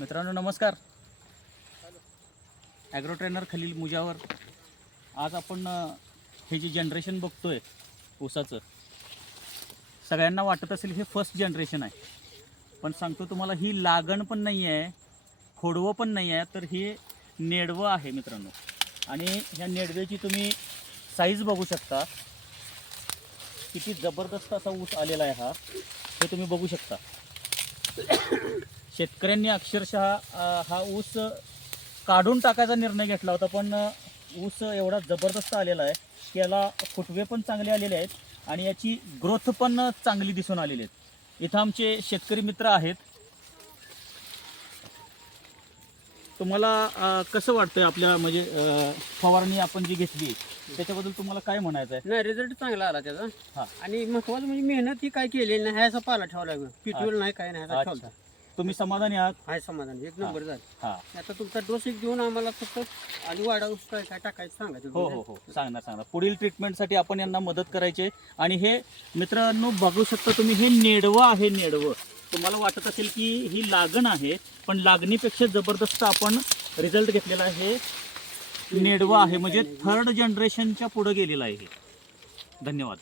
मित्रांनो नमस्कार. Agro trainer Khalil Mujawar. आज आपण हे जे जनरेशन बघतोय ऊसाचं, सगळ्यांना वाटत असेल हे फर्स्ट जनरेशन आहे, पण सांगतो तुम्हाला ही लागण पण नाही आहे, खोडवं पण नाही आहे, तर हे नेडवं आहे मित्रांनो. आणि ह्या नेडव्याची तुम्ही साईज बघू शकता, किती जबरदस्त असा ऊस आलेला आहे हा, हे तुम्ही बघू शकता. शेतकऱ्यांनी अक्षरशः हा ऊस काढून टाकायचा निर्णय घेतला होता, पण ऊस एवढा जबरदस्त आलेला आहे की याला फुटवे पण चांगले आलेले आहेत आणि याची ग्रोथ पण चांगली दिसून आलेली आहेत. इथं आमचे शेतकरी मित्र आहेत. तुम्हाला कसं वाटतंय आपल्या म्हणजे फवारणी आपण जी घेतली त्याच्याबद्दल तुम्हाला काय म्हणायचं आहे? नाही, रिझल्ट चांगला आला त्याचा. हा. आणि महत्वाचं म्हणजे मेहनत ही काय केलेली नाही, ह्याचा पाला ठेवला, पिटवेल नाही, काय नाही, ह्याचा ठेवला. तुम्ही समाधानी आहात? हाय, समाधान एक नंबर झालं. हा. आता तुमचा डोस एक देऊन आम्हाला फक्त आणि वाढावूस काय काय टाकायचं सांगायचं. हो हो हो, सांगणार. पुढील ट्रीटमेंटसाठी आपण यांना मदत करायची आहे. आणि हे मित्रांनो बघू शकता तुम्ही, हे नेडवं आहे. नेडवं तुम्हाला वाटत असेल की ही लागण आहे, पण लागणीपेक्षा जबरदस्त आपण रिझल्ट घेतलेला आहे. नेडवं आहे म्हणजे थर्ड जनरेशनच्या पुढे गेलेला आहे. धन्यवाद.